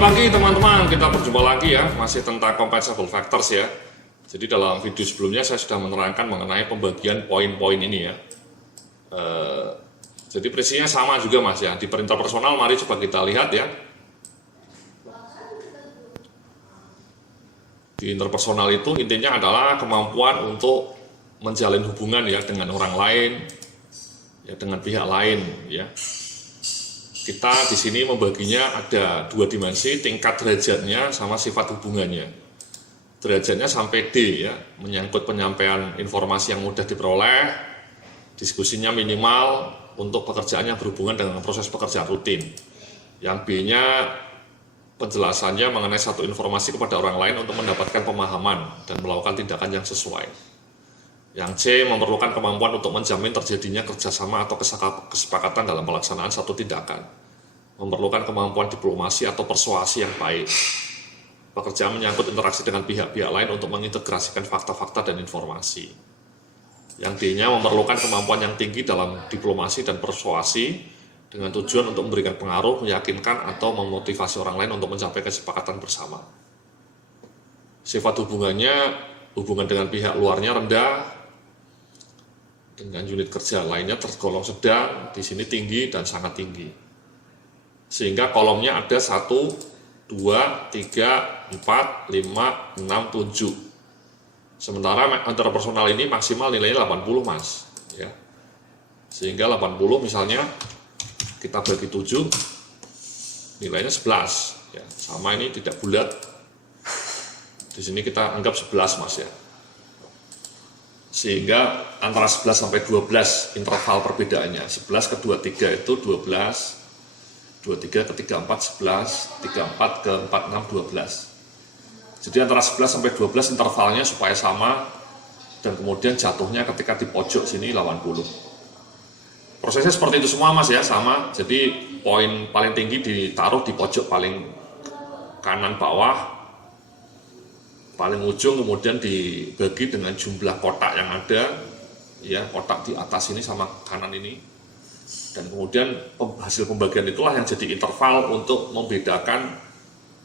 Selamat pagi teman-teman, kita berjumpa lagi ya, masih tentang compensable factors ya. Jadi dalam video sebelumnya saya sudah menerangkan mengenai pembagian poin-poin ini ya. Jadi prinsipnya sama juga mas ya, di perinterpersonal mari coba kita lihat ya. Di interpersonal itu intinya adalah kemampuan untuk menjalin hubungan ya dengan orang lain, ya dengan pihak lain ya. Kita di sini membaginya ada dua dimensi, tingkat derajatnya sama sifat hubungannya. Derajatnya sampai D ya, menyangkut penyampaian informasi yang mudah diperoleh, diskusinya minimal untuk pekerjaan yang berhubungan dengan proses pekerjaan rutin. Yang B-nya penjelasannya mengenai satu informasi kepada orang lain untuk mendapatkan pemahaman dan melakukan tindakan yang sesuai. Yang C memerlukan kemampuan untuk menjamin terjadinya kerjasama atau kesepakatan dalam pelaksanaan satu tindakan. Memerlukan kemampuan diplomasi atau persuasi yang baik. Pekerjaan menyangkut interaksi dengan pihak-pihak lain untuk mengintegrasikan fakta-fakta dan informasi. Yang D-nya memerlukan kemampuan yang tinggi dalam diplomasi dan persuasi dengan tujuan untuk memberikan pengaruh, meyakinkan, atau memotivasi orang lain untuk mencapai kesepakatan bersama. Sifat hubungannya, hubungan dengan pihak luarnya rendah, dengan unit kerja lainnya tergolong sedang, di sini tinggi dan sangat tinggi. Sehingga kolomnya ada 1, 2, 3, 4, 5, 6, 7. Sementara interpersonal ini maksimal nilainya 80 mas. Ya. Sehingga 80 misalnya kita bagi 7, nilainya 11. Ya. Sama ini tidak bulat. Di sini kita anggap 11 mas ya. Sehingga antara 11 sampai 12 interval perbedaannya. 11 ke 23 itu 12, 23 ke 34 11, 34 ke 46 12. Jadi antara 11 sampai 12 intervalnya supaya sama dan kemudian jatuhnya ketika di pojok sini 80. Prosesnya seperti itu semua mas ya, sama. Jadi poin paling tinggi ditaruh di pojok paling kanan bawah, paling ujung kemudian dibagi dengan jumlah kotak yang ada ya, kotak di atas ini sama kanan ini, dan kemudian hasil pembagian itulah yang jadi interval untuk membedakan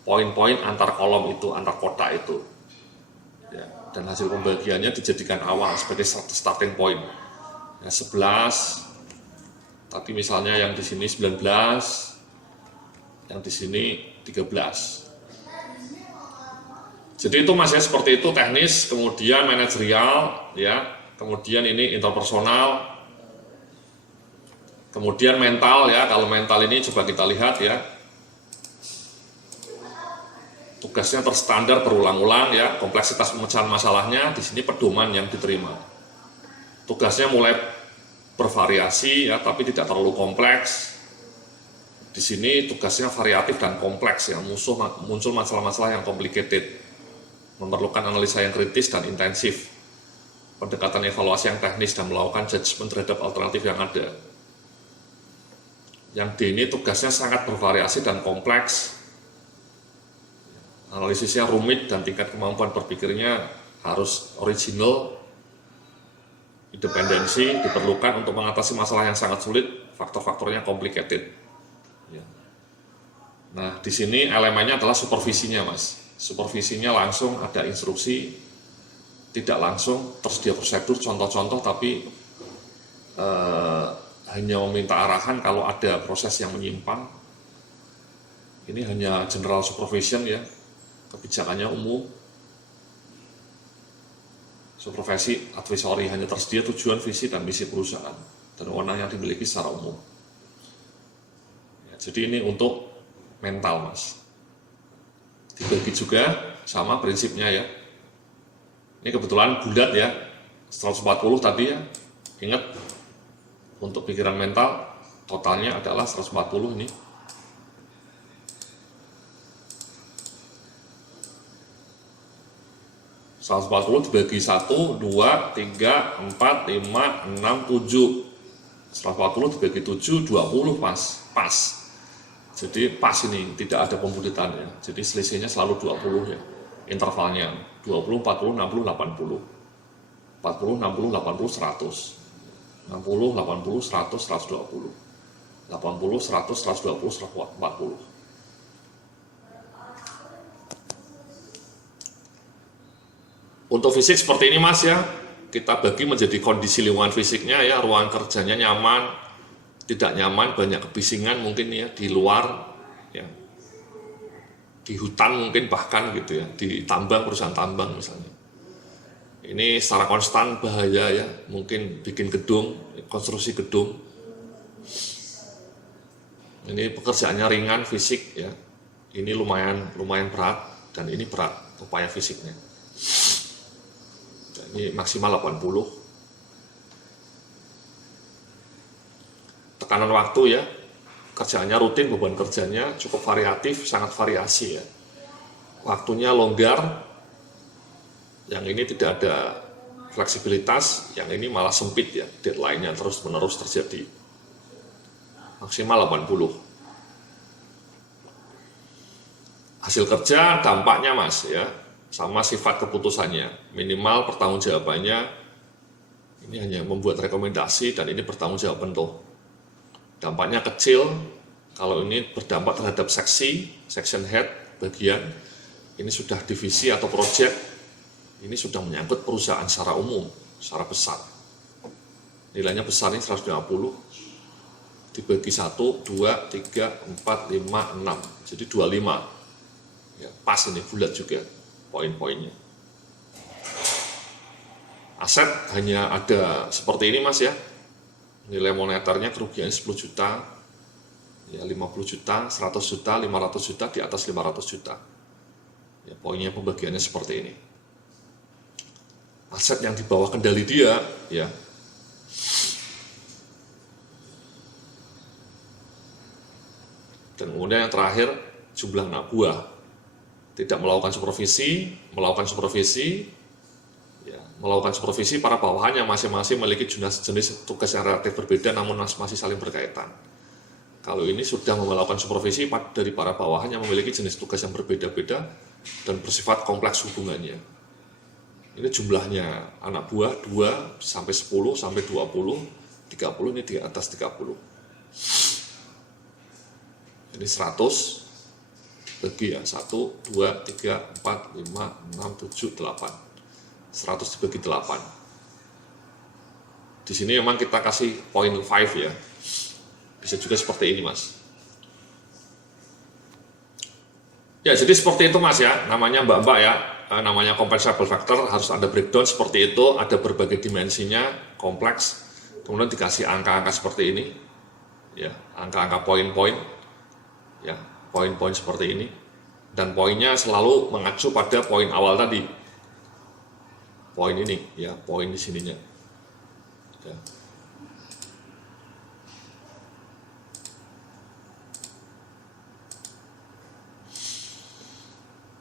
poin-poin antar kolom itu, antar kotak itu ya. Dan hasil pembagiannya dijadikan awal sebagai starting point ya, 11, tapi misalnya yang di sini 19, yang di sini 13. Jadi itu mas ya, seperti itu teknis, kemudian manajerial ya, kemudian ini interpersonal, kemudian mental ya. Kalau mental ini coba kita lihat ya, tugasnya terstandar berulang-ulang ya, kompleksitas pemecahan masalahnya di sini pedoman yang diterima. Tugasnya mulai bervariasi ya, tapi tidak terlalu kompleks. Di sini tugasnya variatif dan kompleks ya, muncul masalah-masalah yang complicated. Memerlukan analisa yang kritis dan intensif, pendekatan evaluasi yang teknis, dan melakukan judgement terhadap alternatif yang ada. Yang D ini tugasnya sangat bervariasi dan kompleks, analisisnya rumit dan tingkat kemampuan berpikirnya harus original, independensi diperlukan untuk mengatasi masalah yang sangat sulit, faktor-faktornya complicated. Nah di sini elemennya adalah supervisinya mas. Supervisinya langsung ada instruksi, tidak langsung tersedia prosedur, contoh-contoh, tapi hanya meminta arahan kalau ada proses yang menyimpang. Ini hanya general supervision ya, kebijakannya umum. Supervisi advisory hanya tersedia tujuan, visi, dan misi perusahaan, dan wewenang yang dimiliki secara umum. Ya, jadi ini untuk mental mas. Dibagi juga sama prinsipnya ya. Ini kebetulan bulat ya, 140 tadi ya. Ingat, untuk pikiran mental totalnya adalah 140 ini. ...140 dibagi 1, 2, 3, 4, 5, 6, 7. 140 dibagi 7, 20 pas. Jadi pas ini, tidak ada pembulitan ya. Jadi selisihnya selalu 20 ya. Intervalnya 20, 40, 60, 80. 40, 60, 80, 100. 60, 80, 100, 120. 80, 100, 120, 140. Untuk fisik seperti ini Mas ya, kita bagi menjadi kondisi lingkungan fisiknya ya, ruangan kerjanya nyaman, tidak nyaman, banyak kebisingan mungkin ya di luar, ya, di hutan mungkin bahkan gitu ya, di tambang, perusahaan tambang misalnya. Ini secara konstan bahaya ya, mungkin bikin gedung, konstruksi gedung. Ini pekerjaannya ringan fisik ya, ini lumayan berat dan ini berat upaya fisiknya. Ini maksimal 80. Tekanan waktu ya, kerjaannya rutin, beban kerjanya cukup variatif, sangat variasi ya. Waktunya longgar, yang ini tidak ada fleksibilitas, yang ini malah sempit ya, deadline-nya terus-menerus terjadi. Maksimal 80. Hasil kerja dampaknya Mas ya, sama sifat keputusannya, minimal pertanggungjawabannya ini hanya membuat rekomendasi dan ini bertanggung jawab penuh. Dampaknya kecil, kalau ini berdampak terhadap section head, bagian, ini sudah divisi atau project, ini sudah menyangkut perusahaan secara umum, secara besar. Nilainya besar ini 150, dibagi 1, 2, 3, 4, 5, 6, jadi 25. Ya, pas ini, bulat juga poin-poinnya. Aset hanya ada seperti ini Mas ya, nilai moneternya kerugian 10 juta, ya 50 juta, 100 juta, 500 juta, di atas 500 juta. Ya, poinnya pembagiannya seperti ini. Aset yang di bawah kendali dia, ya. Dan kemudian yang terakhir, jumlah anak buah. Tidak melakukan supervisi, ya, melakukan supervisi para bawahannya masing-masing memiliki jenis tugas yang relatif berbeda namun masih saling berkaitan. Kalau ini sudah melakukan supervisi dari para bawahan yang memiliki jenis tugas yang berbeda-beda dan bersifat kompleks hubungannya. Ini jumlahnya anak buah 2 sampai 10 sampai 20, 30 ini di atas 30. Ini 100 bagi ya 1, 2, 3, 4, 5, 6, 7, 8. 100 dibagi 8. Di sini memang kita kasih point 5 ya. Bisa juga seperti ini Mas. Ya jadi seperti itu Mas ya, namanya mbak-mbak ya, namanya compensable factor, harus ada breakdown seperti itu, ada berbagai dimensinya, kompleks, kemudian dikasih angka-angka seperti ini, ya angka-angka poin-poin, ya poin-poin seperti ini, dan poinnya selalu mengacu pada poin awal tadi, poin ini, ya poin di sininya. Ya.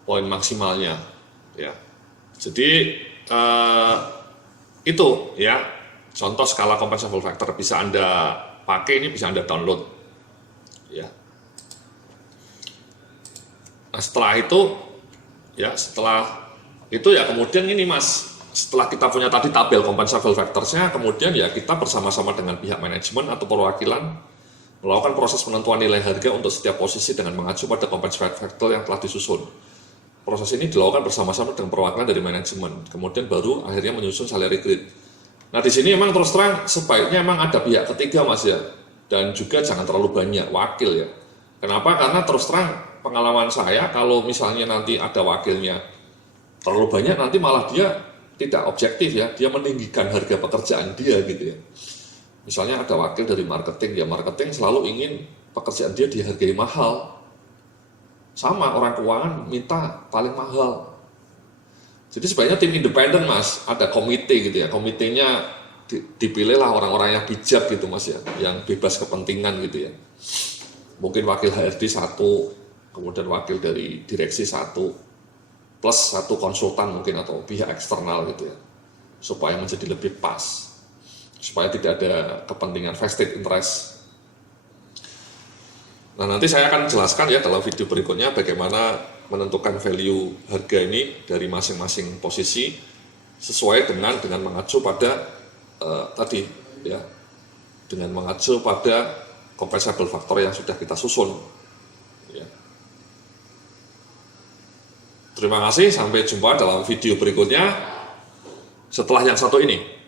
Poin maksimalnya, ya. Jadi itu ya contoh skala compensable factor, bisa Anda pakai, ini bisa Anda download, ya. Nah setelah itu ya kemudian ini Mas, setelah kita punya tadi tabel compensable factors-nya, kemudian ya kita bersama-sama dengan pihak manajemen atau perwakilan melakukan proses penentuan nilai harga untuk setiap posisi dengan mengacu pada compensable factor yang telah disusun. Proses ini dilakukan bersama-sama dengan perwakilan dari manajemen, kemudian baru akhirnya menyusun salary grid. Nah di sini memang terus terang sebaiknya memang ada pihak ketiga Mas ya, dan juga jangan terlalu banyak wakil ya. Kenapa? Karena terus terang pengalaman saya, kalau misalnya nanti ada wakilnya terlalu banyak, nanti malah dia tidak objektif ya, dia meninggikan harga pekerjaan dia gitu ya. Misalnya ada wakil dari marketing, ya marketing selalu ingin pekerjaan dia dihargai mahal. Sama orang keuangan minta paling mahal. Jadi sebenarnya tim independen Mas, ada komite gitu ya, komitenya dipilihlah orang-orang yang bijak gitu Mas ya, yang bebas kepentingan gitu ya. Mungkin wakil HRD 1, kemudian wakil dari direksi 1, plus 1 konsultan mungkin atau pihak eksternal gitu ya, supaya menjadi lebih pas, supaya tidak ada kepentingan vested interest. Nah nanti saya akan jelaskan ya dalam video berikutnya bagaimana menentukan value harga ini dari masing-masing posisi sesuai dengan mengacu pada tadi ya, dengan mengacu pada compensable factor yang sudah kita susun. Ya. Terima kasih, sampai jumpa dalam video berikutnya. setelah yang satu ini.